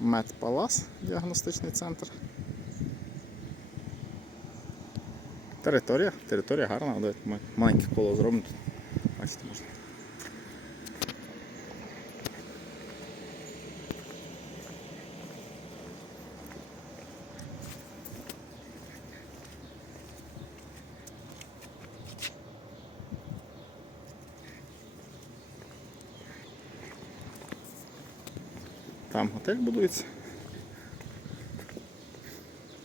Медпалас, діагностичний центр. Територія, територія гарна, але маленьке коло тут. Бачите, можна. Там готель будується.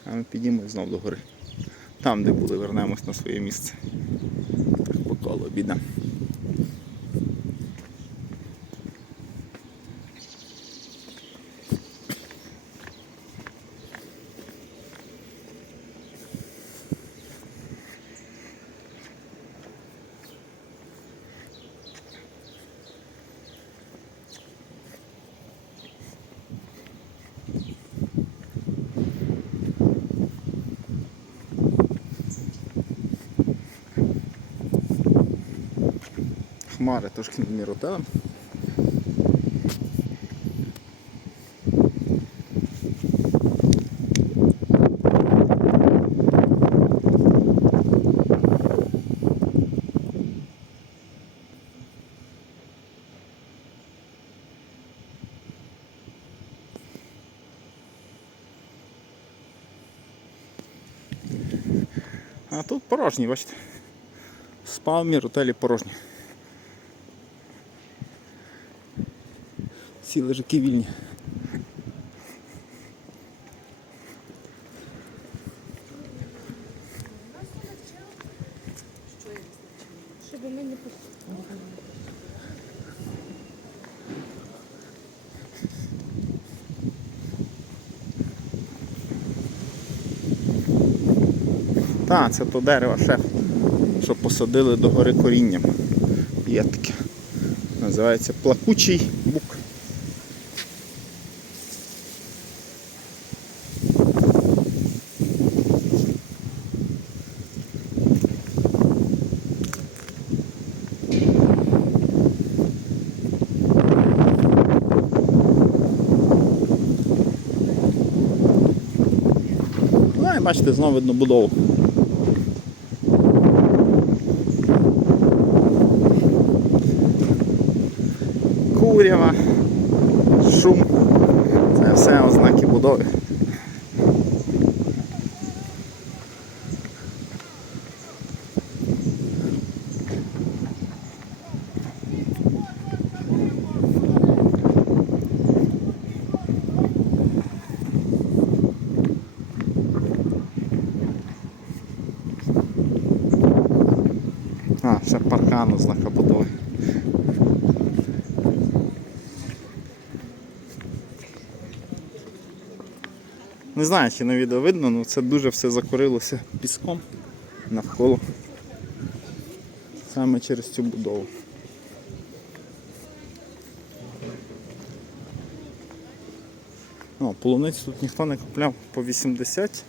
А ми підіймемо знову до гори. Там, де були, вернемось на своє місце. Так по колу обійдемо. Хмари трошки над міротелем. А тут порожні, бачите. Спав міротелі порожні. Всі лежаки вільні. Щоб ми не пустили. Так, це то дерево шеф, що посадили до гори корінням. Є таке. Називається плакучий бук. Ну і бачите, знову видно будову. курява, шум. Це все ознаки будови. А, ще паркан ознака. Не знаю, чи на відео видно, але це дуже все закорилося піском навколо. Саме через цю будову. О, полуниць тут ніхто не купляв по 80.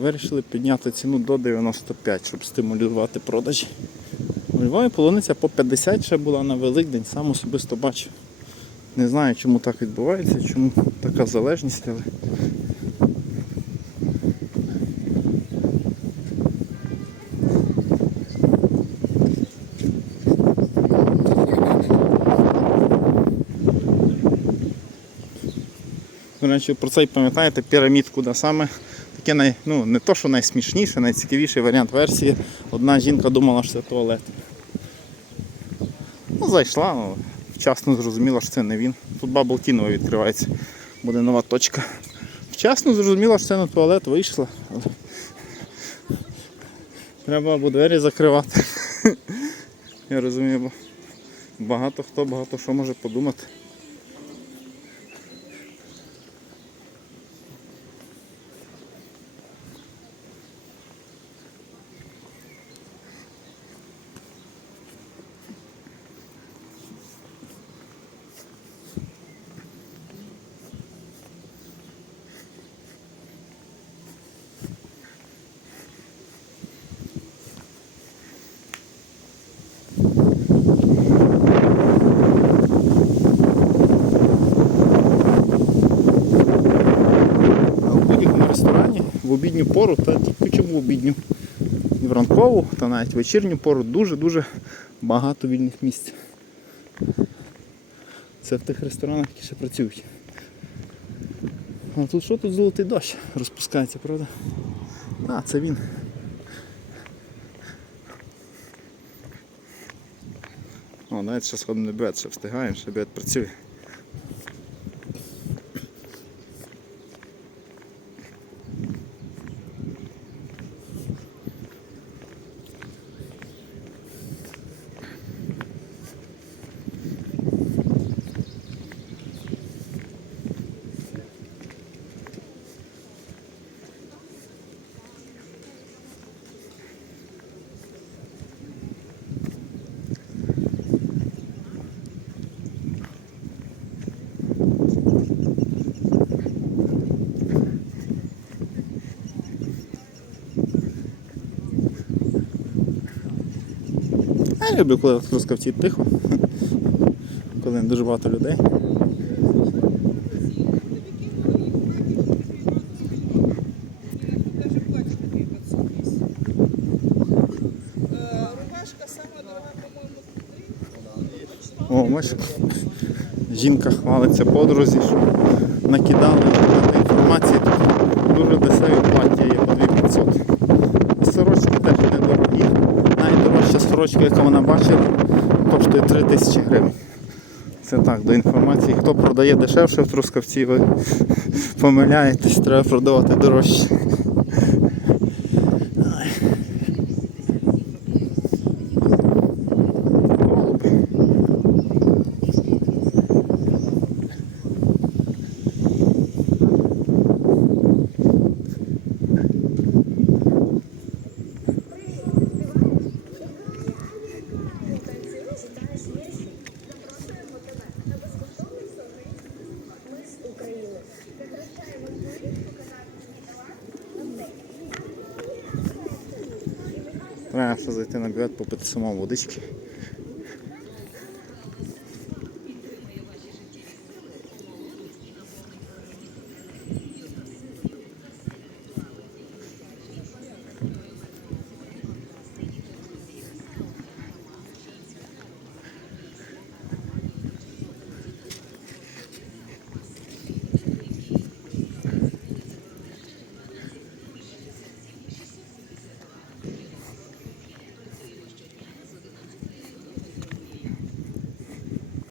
Вирішили підняти ціну до 95, щоб стимулювати продажі. У Львові полуниця по 50 ще була на Великдень, сам особисто бачив. Не знаю, чому так відбувається, чому така залежність, але. До речі, про це й пам'ятаєте пірамідку, де саме таке най, ну, не то, що найсмішніше, найцікавіший варіант версії. Одна жінка думала, що це туалет. Ну, зайшла, ну, вчасно зрозуміла, що це не він. Тут бабл Баблтінова відкривається. Буде нова точка. Вчасно зрозуміла, що це не туалет, вийшла. Треба або двері закривати. Я розумію, бо багато хто багато що може подумати. В обідню пору, та тільки чому в обідню, і в ранкову, та навіть в вечірню пору дуже-дуже багато вільних місць. Це в тих ресторанах, які ще працюють. А тут що тут золотий дощ розпускається, правда? А, це він. О, навіть ще сходимо на бюджет, ще встигаємо, ще бюджет працює. Люблю, коли в Трускавці тихо, коли не дуже багато людей. О, бачиш, жінка хвалиться подрузі, що накидали інформації. Дуже дешеві плаття є по 2500. Сорочка, яку вона бачила, коштує 3000 гривень. Це так, до інформації. Хто продає дешевше в Трускавці, ви помиляєтесь, треба продавати дорожче. Треба зайти на бюджет, попити самому водички.